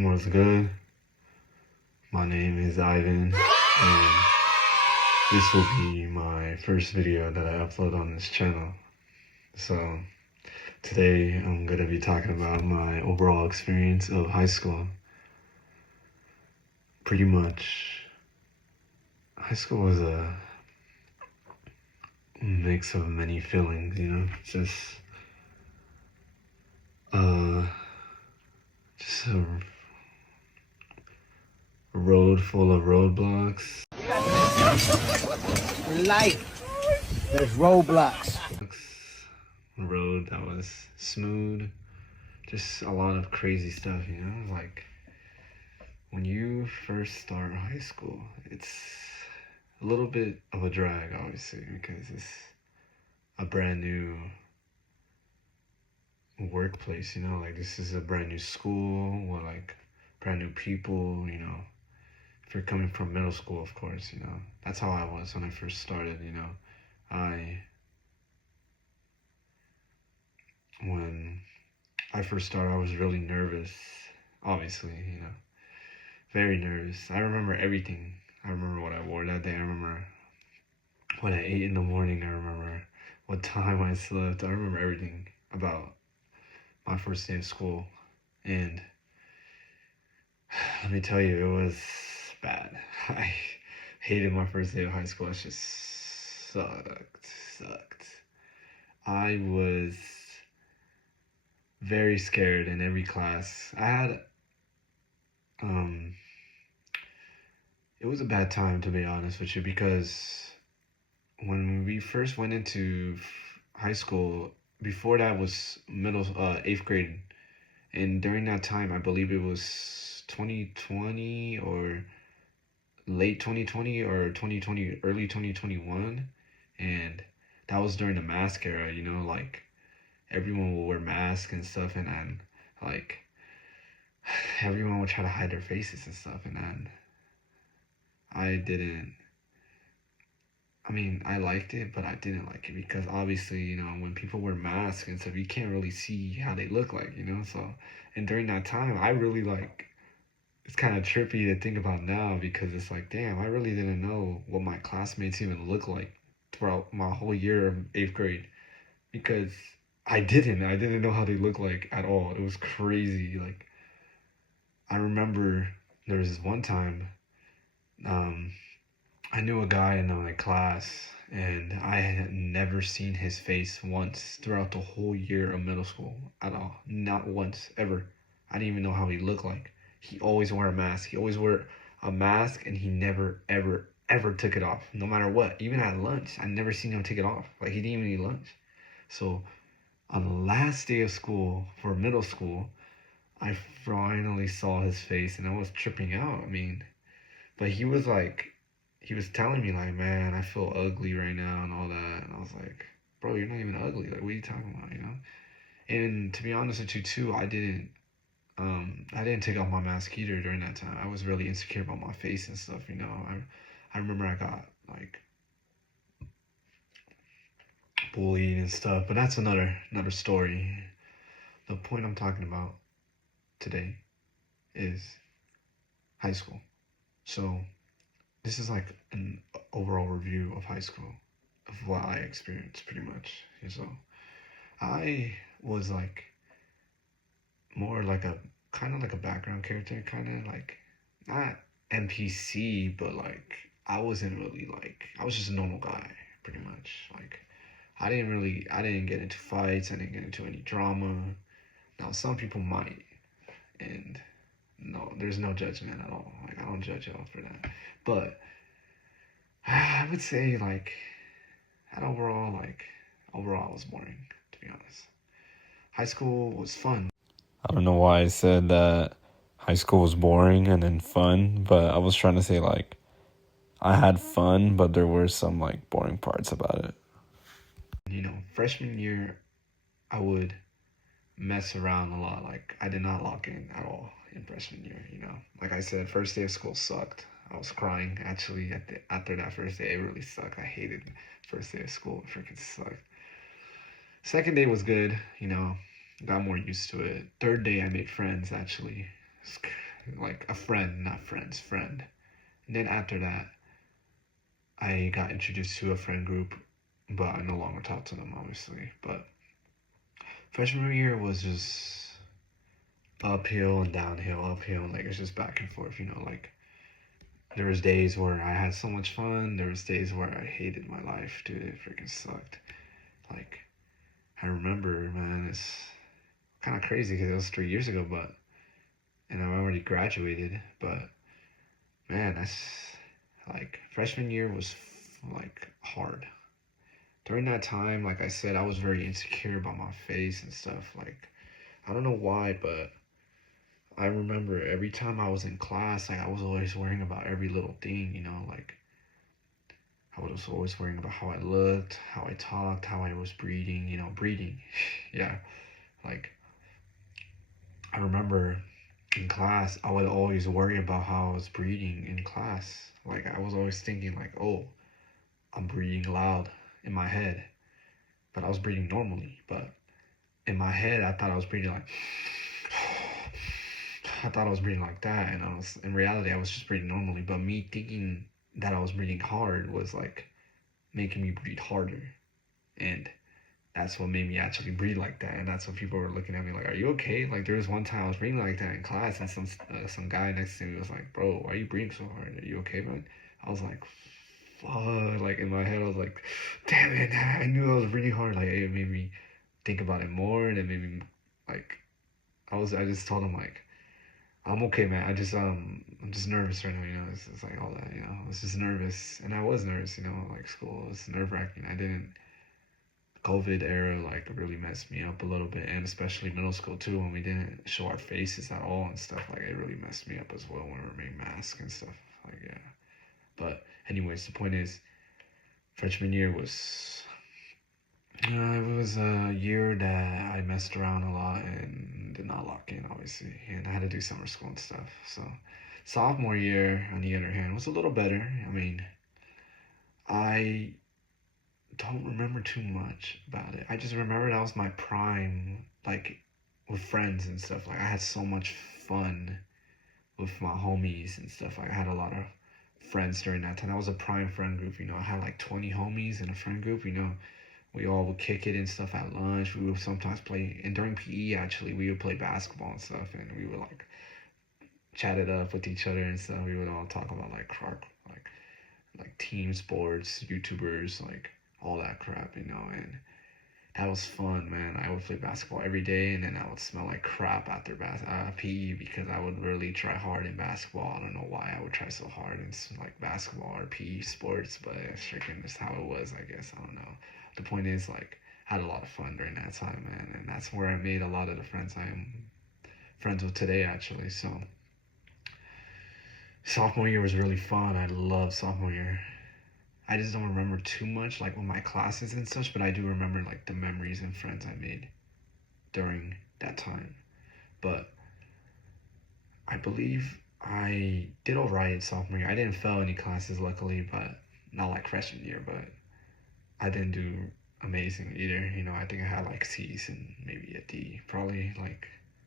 What's good? My name is Ivan, and this will be my first video that I upload on this channel. So, today I'm going to be talking about my overall experience of high school. Pretty much, high school was a mix of many feelings, just a road full of roadblocks. Life, there's roadblocks. Road that was smooth, just a lot of crazy stuff, like when you first start high school, it's a little bit of a drag, obviously, because it's a brand new workplace, like this is a brand new school with like brand new people, if you're coming from middle school, of course, that's how I was when I first started. When I first started, I was really nervous, obviously, very nervous. I remember everything. I remember what I wore that day. I remember what I ate in the morning. I remember what time I slept. I remember everything about my first day of school. And let me tell you, it was bad. I hated my first day of high school. It just sucked. I was very scared in every class. I had, it was a bad time, to be honest with you, because when we first went into high school, before that was eighth grade. And during that time, I believe it was 2020 or late 2020 or 2020, early 2021. And that was during the mask era, like everyone will wear masks and stuff. And then like everyone would try to hide their faces and stuff. And then I liked it, but I didn't like it because obviously, when people wear masks and stuff, you can't really see how they look like, so, and during that time, I really it's kind of trippy to think about now because it's like, damn, I really didn't know what my classmates even look like throughout my whole year of eighth grade because I didn't know how they look like at all. It was crazy. Like, I remember there was this one time, I knew a guy in my class, and I had never seen his face once throughout the whole year of middle school at all. Not once, ever. I didn't even know how he looked like. He always wore a mask. He always wore a mask, and he never, ever, ever took it off, no matter what. Even at lunch, I never seen him take it off. Like, he didn't even eat lunch. So, on the last day of school for middle school, I finally saw his face, and I was tripping out. But he was telling me like, man, I feel ugly right now and all that. And I was like, bro, you're not even ugly. Like, what are you talking about, And to be honest with you too, I didn't take off my mask either during that time. I was really insecure about my face and stuff, I remember I got like bullied and stuff, but that's another story. The point I'm talking about today is high school. So this is like an overall review of high school, of what I experienced pretty much. So I was like more like a kind of like a background character, kind of like not NPC, but like I wasn't really I was just a normal guy pretty much. Like I didn't get into fights, I didn't get into any drama. Now some people might, and no, there's no judgment at all. Like I don't judge y'all for that. But I would say overall I was boring, to be honest. High school was fun. I don't know why I said that high school was boring and then fun, but I was trying to say I had fun, but there were some boring parts about it. Freshman year, I would mess around a lot. I did not lock in at all in freshman year, Like I said, first day of school sucked. I was crying, actually, after that first day. It really sucked. I hated first day of school. It freaking sucked. Second day was good, got more used to it. Third day, I made friends, actually. like a friend, not friends, friend. And then after that, I got introduced to a friend group, but I no longer talk to them, obviously. But freshman year was just uphill and downhill, uphill, and like it's just back and forth, like there was days where I had so much fun, there was days where I hated my life, dude, it freaking sucked. Like, I remember, man, it's kind of crazy because it was 3 years ago, but, and I already graduated, but, man, that's, like, freshman year was, like, hard. During that time, like I said, I was very insecure about my face and stuff, like, I don't know why, but I remember every time I was in class, like I was always worrying about every little thing, like I was always worrying about how I looked, how I talked, how I was breathing, breathing. Yeah, like I remember in class, I would always worry about how I was breathing in class. Like I was always thinking like, oh, I'm breathing loud in my head, but I was breathing normally. But in my head, I thought I was breathing like I thought I was breathing like that, and I was in reality I was just breathing normally. But me thinking that I was breathing hard was like making me breathe harder, and that's what made me actually breathe like that. And that's what people were looking at me like, "Are you okay?" Like there was one time I was breathing like that in class, and some guy next to me was like, "Bro, why are you breathing so hard? Are you okay, man?" I was like, "Fuck!" Like in my head, I was like, "Damn it!" I knew I was breathing hard. Like it made me think about it more, and it made me like I just told him like I'm okay, man. I'm just nervous right now. It's like all that. I was just nervous, and I was nervous. Like school was nerve wracking. I didn't. COVID era like really messed me up a little bit, and especially middle school too, when we didn't show our faces at all and stuff. Like it really messed me up as well when we were wearing masks and stuff. Like yeah. But anyways, the point is, freshman year was. It was a year that I messed around a lot and did not lock in, obviously, and I had to do summer school and stuff. So, sophomore year, on the other hand, was a little better. I mean, I don't remember too much about it. I just remember that was my prime, like, with friends and stuff. Like, I had so much fun with my homies and stuff. Like, I had a lot of friends during that time. That was a prime friend group, I had like 20 homies in a friend group, we all would kick it and stuff at lunch. We would sometimes play, and during PE actually, we would play basketball and stuff, and we would like chat it up with each other and stuff. We would all talk about like like team sports, YouTubers, like all that crap, and that was fun, man. I would play basketball every day, and then I would smell like crap after PE because I would really try hard in basketball. I don't know why I would try so hard in like basketball or PE sports, but it's freaking just how it was, I guess. I don't know. The point is, like, I had a lot of fun during that time, man, and that's where I made a lot of the friends I am friends with today, actually. So, sophomore year was really fun. I love sophomore year. I just don't remember too much, like with my classes and such, but I do remember like the memories and friends I made during that time. But I believe I did alright in sophomore year. I didn't fail any classes, luckily, but not like freshman year. But I didn't do amazing either. I think I had like C's and maybe a D. Probably like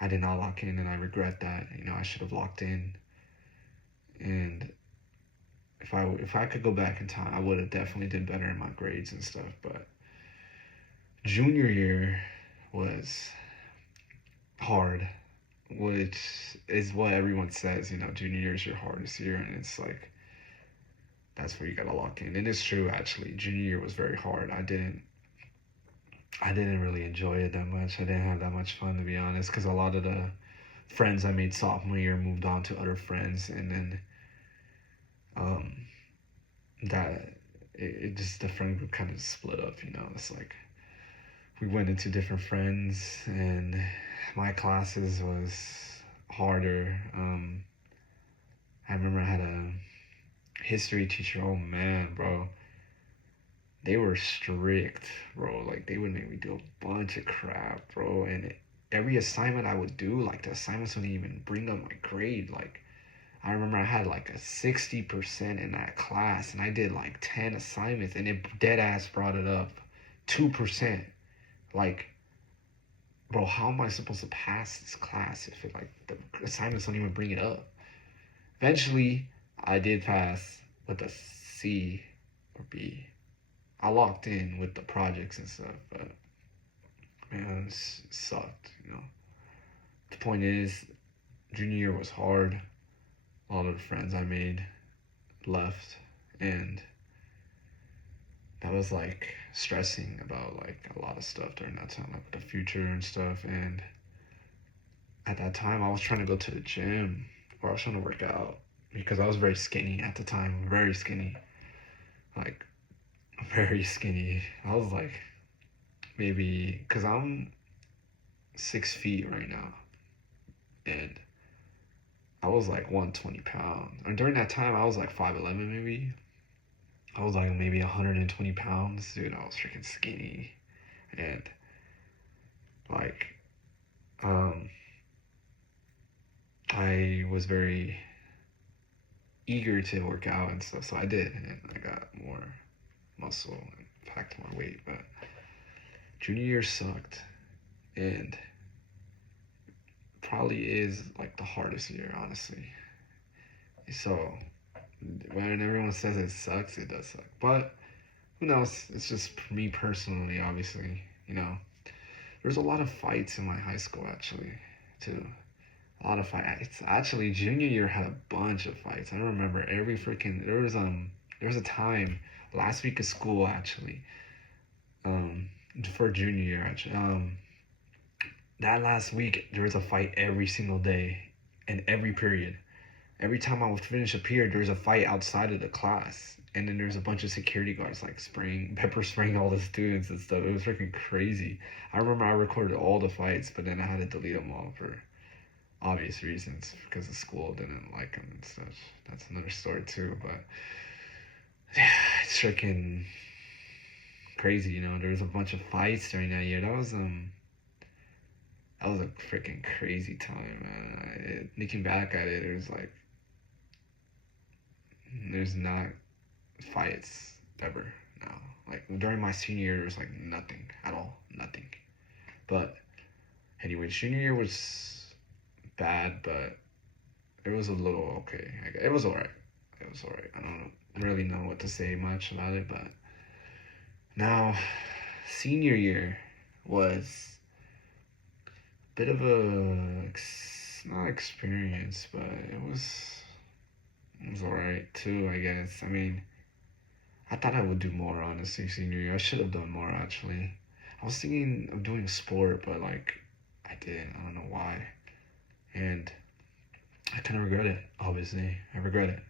I did not lock in, and I regret that. I should have locked in. And if I could go back in time, I would have definitely did better in my grades and stuff. But junior year was hard, which is what everyone says. Junior year is your hardest year, and it's like that's where you gotta lock in. And it's true, actually. Junior year was very hard. I didn't really enjoy it that much. I didn't have that much fun, to be honest, because a lot of the friends I made sophomore year moved on to other friends, and then um, that it just the friend group kind of split up. It's like we went into different friends, and my classes was harder. I remember I had a history teacher. Oh man, bro, they were strict, bro. Like they would make me do a bunch of crap, bro. And every assignment I would do, like the assignments wouldn't even bring up my grade. Like I remember I had like a 60% in that class, and I did like 10 assignments, and it dead ass brought it up 2%. Like bro, how am I supposed to pass this class if it like the assignments don't even bring it up? Eventually, I did pass with a C or B. I locked in with the projects and stuff, but man, it sucked. The point is, junior year was hard. A lot of the friends I made left, and that was like stressing about like a lot of stuff during that time, like the future and stuff. And at that time, I was trying to go to the gym, or I was trying to work out because I was very skinny at the time, very skinny, like very skinny. I was like maybe because I'm 6 feet right now, and I was like 120 pounds. And during that time, I was like 5'11 maybe. I was like maybe 120 pounds. Dude, I was freaking skinny. And like, um, I was very eager to work out and stuff. So I did. And I got more muscle and packed more weight. But junior year sucked. And probably is like the hardest year, honestly. So when everyone says it sucks, it does suck. But who knows? It's just me personally, obviously. There's a lot of fights in my high school actually, too. A lot of fights. Actually, junior year had a bunch of fights. I remember every freaking there was a time last week of school actually, um, for junior year actually. That last week there was a fight every single day, in every period. Every time I would finish a period, there was a fight outside of the class. And then there's a bunch of security guards like pepper spraying all the students and stuff. It was freaking crazy. I remember I recorded all the fights, but then I had to delete them all for obvious reasons because the school didn't like them and such. That's another story too. But yeah, it's freaking crazy. There was a bunch of fights during that year. That was a freaking crazy time, man. Looking back at it, it was like there's not fights ever now. Like during my senior year, there was like nothing at all, nothing. But anyway, junior year was bad, but it was a little okay. It was alright. It was alright. I don't really know what to say much about it, but now senior year was a bit of a not experience, but it was alright too, I guess. I mean, I thought I would do more, honestly, senior year. I should have done more, actually. I was thinking of doing sport, but, like, I didn't. I don't know why. And I kind of regret it, obviously. I regret it.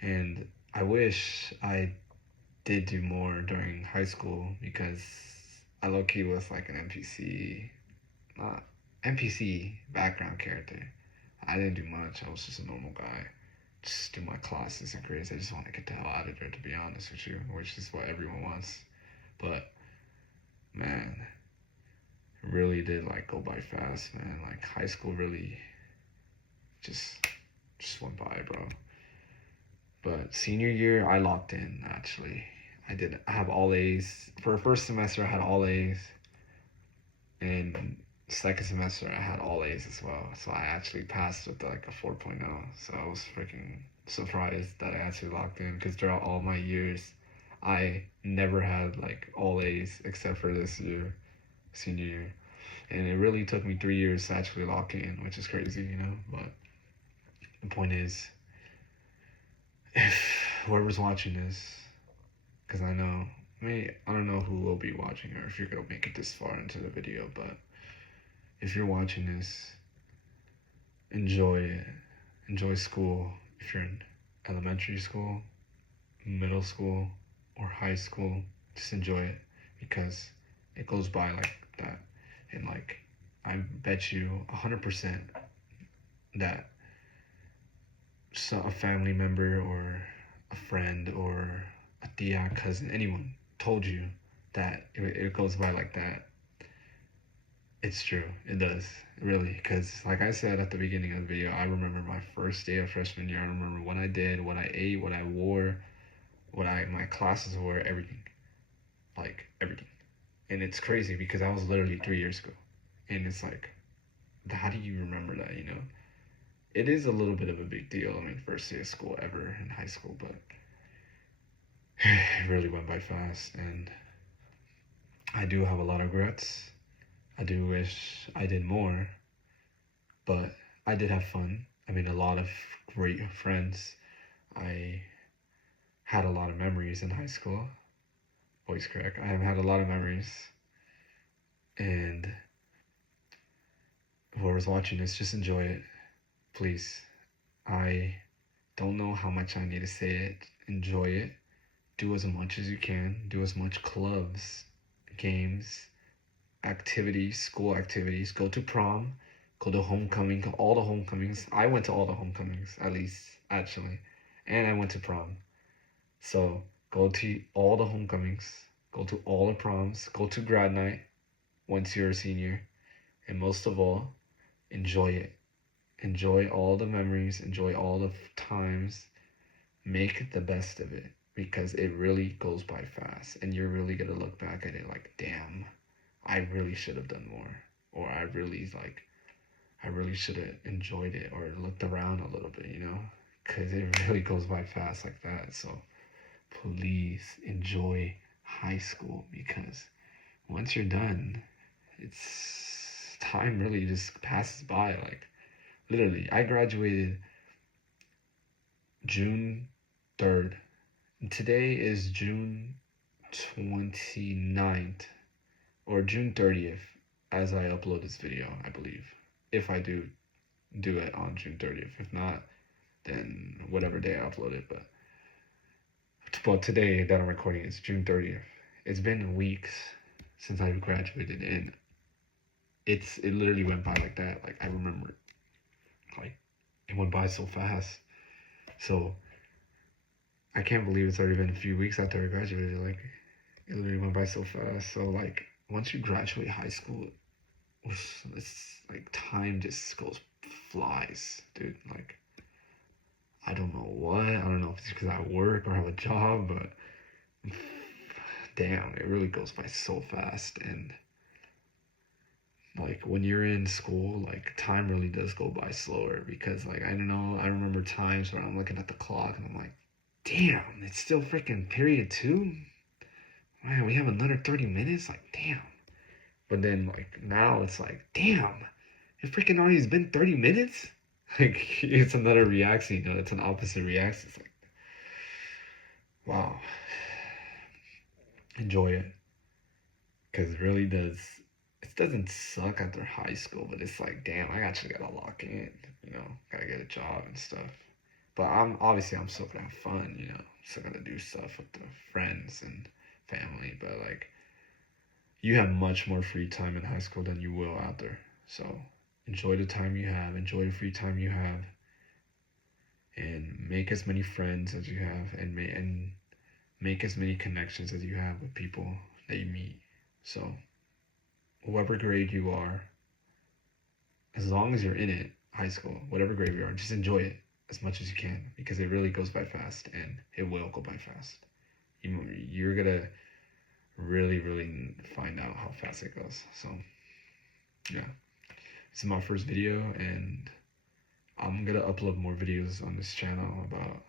And I wish I did do more during high school because I low-key was, like, an not NPC background character. I didn't do much. I was just a normal guy. Just do my classes and grades. I just want to get the hell out of there, to be honest with you, which is what everyone wants. But man, it really did like go by fast, man. Like high school really just went by, bro. But senior year, I locked in actually. I have all A's. For first semester, I had all A's, and second semester I had all A's as well. So I actually passed with like a 4.0. So I was freaking surprised that I actually locked in because throughout all my years, I never had like all A's except for this year, senior year. And it really took me 3 years to actually lock in, which is crazy. But the point is, if whoever's watching this, because I don't know who will be watching or if you're gonna make it this far into the video, but if you're watching this, enjoy it. Enjoy school. If you're in elementary school, middle school, or high school, just enjoy it because it goes by like that. And like, I bet you 100% that a family member or a friend or a tia, cousin, anyone told you that it goes by like that. It's true. It does. Really. Because, like I said at the beginning of the video, I remember my first day of freshman year. I remember what I did, what I ate, what I wore, my classes were, everything. Like, everything. And it's crazy because that was literally 3 years ago. And it's like, how do you remember that, you know? It is a little bit of a big deal. I mean, first day of school ever in high school, but it really went by fast. And I do have a lot of regrets. I do wish I did more, but I did have fun. I mean, a lot of great friends. I had a lot of memories in high school. Voice crack. I have had a lot of memories. And whoever's watching this, just enjoy it. Please. I don't know how much I need to say it. Enjoy it. Do as much as you can. Do as much clubs, games, activities, school activities. Go to prom. Go to homecoming. All the homecomings. I went to all the homecomings, at least, actually. And I went to prom. So go to all the homecomings. Go to all the proms. Go to grad night once you're a senior. And most of all, enjoy it. Enjoy all the memories. Enjoy all the times. Make the best of it, because it really goes by fast, and you're really gonna look back at it like, damn, I really should have done more, or I really should have enjoyed it or looked around a little bit, you know, because it really goes by fast like that. So please enjoy high school, because once you're done, it's time really just passes by. Like, literally, I graduated June 3rd. And today is June 29th or June 30th as I upload this video, I believe. If I do it on June 30th. If not, then whatever day I upload it. But today that I'm recording is June 30th. It's been weeks since I graduated, and it literally went by like that. Like, I remember, like, it went by so fast. So I can't believe it's already been a few weeks after I graduated. Like, it literally went by so fast. So, like, once you graduate high school, it's like time just flies, dude. Like, I don't know what. I don't know if it's because I work or have a job, but damn, it really goes by so fast. And like, when you're in school, like, time really does go by slower, because, like, I don't know, I remember times when I'm looking at the clock and I'm like, damn, it's still freaking period 2. Man, we have another 30 minutes. Like, damn. But then, like, now it's like, damn, it freaking already been 30 minutes. Like, it's another reaction, you know, it's an opposite reaction. It's like, wow. Enjoy it. Because it really does. It doesn't suck after high school, but it's like, damn, I actually gotta lock in, you know, gotta get a job and stuff. But I'm still gonna have fun, you know, still gonna do stuff with the friends and family. But like, you have much more free time in high school than you will out there. So enjoy the time you have, enjoy the free time you have, and make as many friends as you have, and make as many connections as you have with people that you meet. So whatever grade you are, as long as you're in it, high school, whatever grade you are, just enjoy it as much as you can, because it really goes by fast, and it will go by fast. You're gonna really find out how fast it goes. So yeah, this is my first video, and I'm gonna upload more videos on this channel about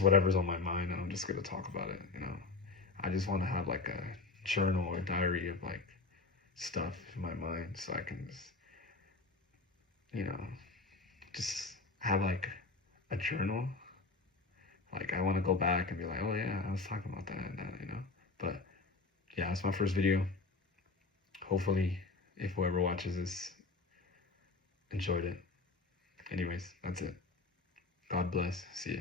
whatever's on my mind, and I'm just gonna talk about it, you know. I just want to have like a journal or diary of like stuff in my mind, so I can just, you know, just have like a journal. Like, I want to go back and be like, oh yeah, I was talking about that and that, you know. But yeah, it's my first video. Hopefully, if whoever watches this enjoyed it. Anyways, that's it. God bless. See ya.